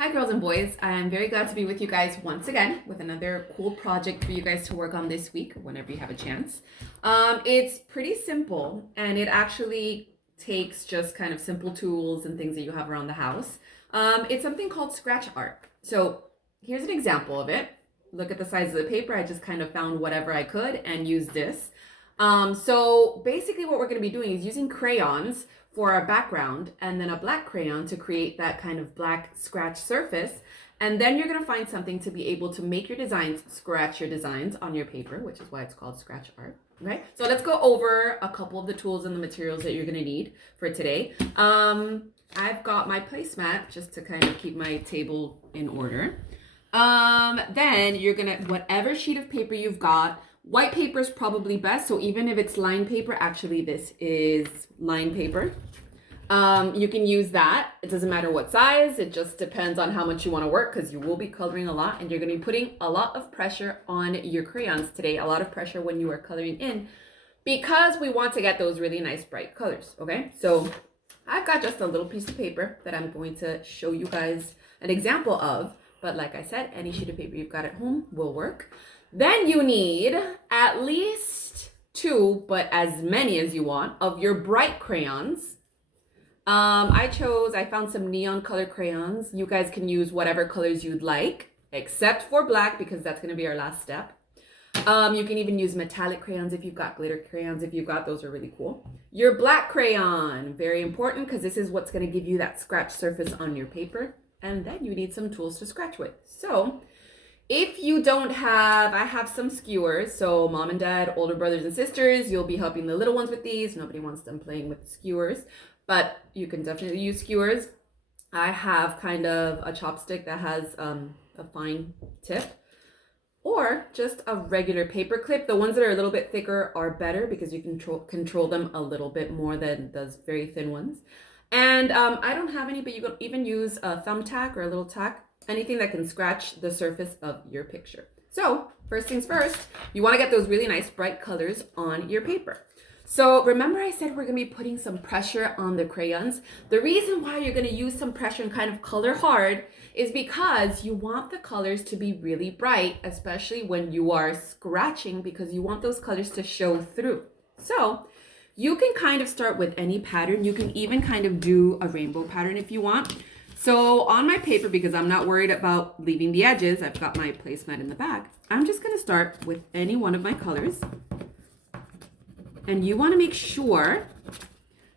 Hi girls and boys, I'm very glad to be with you guys once again with another cool project for you guys to work on this week whenever you have a chance. It's pretty simple and it actually takes just kind of simple tools and things that you have around the house. It's something called scratch art. So here's an example of it. Look at the size of the paper. I just kind of found whatever I could and used this. So basically what we're going to be doing is using crayons for our background and then a black crayon to create that kind of black scratch surface. And then you're going to find something to be able to make your designs, scratch your designs on your paper, which is why it's called scratch art. Okay, so let's go over a couple of the tools and the materials that you're going to need for today. I've got my placemat just to kind of keep my table in order. Then you're going to, whatever sheet of paper you've got, white paper is probably best. So even if it's lined paper, actually this is lined paper. You can use that. It doesn't matter what size. It just depends on how much you want to work because you will be coloring a lot and you're going to be putting a lot of pressure on your crayons today. A lot of pressure when you are coloring in because we want to get those really nice bright colors. Okay, so I've got just a little piece of paper that I'm going to show you guys an example of. But like I said, any sheet of paper you've got at home will work. Then you need at least 2, but as many as you want, of your bright crayons. I found some neon color crayons. You guys can use whatever colors you'd like, except for black, because that's going to be our last step. You can even use metallic crayons if you've got glitter crayons. If you've got those, are really cool. Your black crayon, very important, because this is what's going to give you that scratch surface on your paper. And then you need some tools to scratch with. So if you don't have, I have some skewers. So mom and dad, older brothers and sisters, you'll be helping the little ones with these. Nobody wants them playing with skewers, but you can definitely use skewers. I have kind of a chopstick that has a fine tip, or just a regular paper clip. The ones that are a little bit thicker are better because you can control them a little bit more than those very thin ones. And I don't have any, but you can even use a thumbtack or a little tack, anything that can scratch the surface of your picture. So first things first, you want to get those really nice bright colors on your paper. So remember I said we're going to be putting some pressure on the crayons. The reason why you're going to use some pressure and kind of color hard is because you want the colors to be really bright, especially when you are scratching, because you want those colors to show through. So you can kind of start with any pattern. You can even kind of do a rainbow pattern if you want. So on my paper, because I'm not worried about leaving the edges, I've got my placemat in the back. I'm just going to start with any one of my colors. And you want to make sure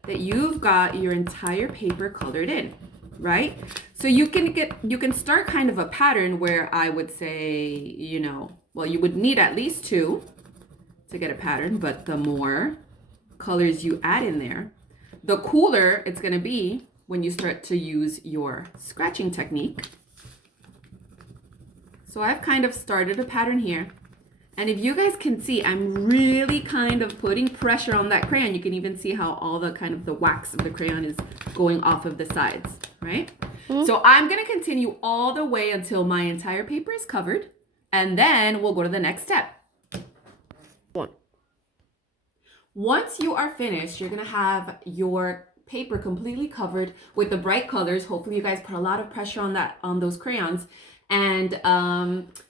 that you've got your entire paper colored in, right? So you can start kind of a pattern where I would say, well, you would need at least 2 to get a pattern, but the more colors you add in there, the cooler it's going to be when you start to use your scratching technique. So I've kind of started a pattern here. And if you guys can see, I'm really kind of putting pressure on that crayon. You can even see how all the kind of the wax of the crayon is going off of the sides, right? Mm-hmm. So I'm going to continue all the way until my entire paper is covered. And then we'll go to the next step. Once you are finished, you're going to have your paper completely covered with the bright colors. Hopefully you guys put a lot of pressure on those crayons. And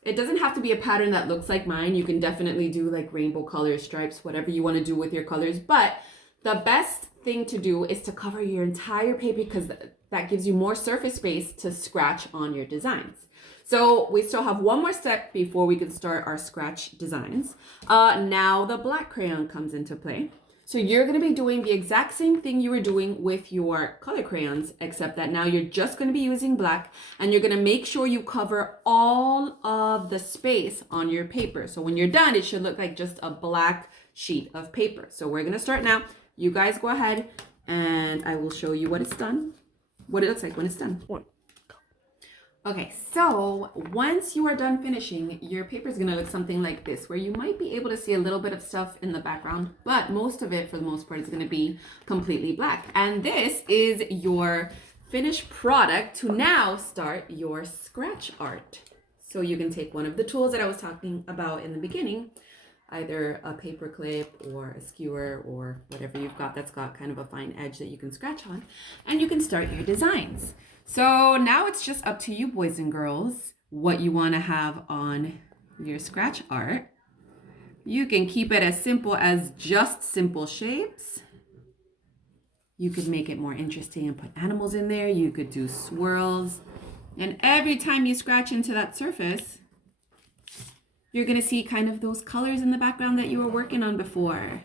it doesn't have to be a pattern that looks like mine. You can definitely do like rainbow colors, stripes, whatever you want to do with your colors. But the best thing to do is to cover your entire paper because that gives you more surface space to scratch on your designs. So we still have one more step before we can start our scratch designs. Now the black crayon comes into play. So you're going to be doing the exact same thing you were doing with your color crayons, except that now you're just going to be using black, and you're going to make sure you cover all of the space on your paper. So when you're done, it should look like just a black sheet of paper. So we're going to start now. You guys go ahead and I will show you what it's done, what it looks like when it's done. Okay, so once you are done finishing, your paper is going to look something like this, where you might be able to see a little bit of stuff in the background, but most of it, for the most part, is going to be completely black. And this is your finished product to now start your scratch art. So you can take one of the tools that I was talking about in the beginning, either a paper clip or a skewer or whatever you've got that's got kind of a fine edge that you can scratch on, and you can start your designs. So now it's just up to you, boys and girls, what you want to have on your scratch art. You can keep it as simple as just simple shapes. You could make it more interesting and put animals in there. You could do swirls. And every time you scratch into that surface, you're going to see kind of those colors in the background that you were working on before.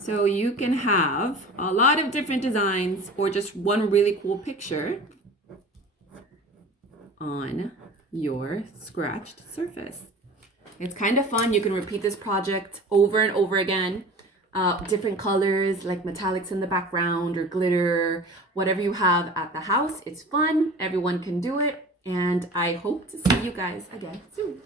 So you can have a lot of different designs or just one really cool picture on your scratched surface. It's kind of fun. You can repeat this project over and over again. Different colors like metallics in the background or glitter, whatever you have at the house. It's fun. Everyone can do it. And I hope to see you guys again soon.